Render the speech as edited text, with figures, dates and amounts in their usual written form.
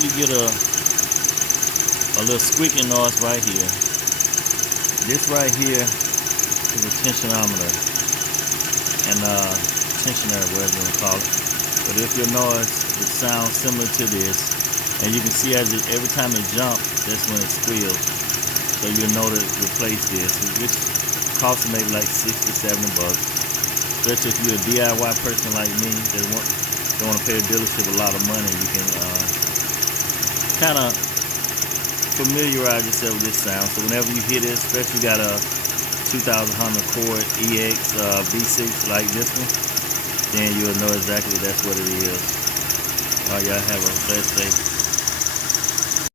actually get a little squeaking noise right here. This right here is a tensionometer and tensioner, whatever you want to call it. But if your noise, it sounds similar to this, and you can see every time it jumps, that's when it squeals. So you'll know to replace this, which costs maybe like 60, 70 bucks. Especially if you're a DIY person like me that don't want to pay a dealership a lot of money, you can kind of familiarize yourself with this sound. So whenever you hear this, especially you got a 2000 Honda Accord EX V6 like this one, then you'll know exactly that's what it is. All right, y'all have a blessed day.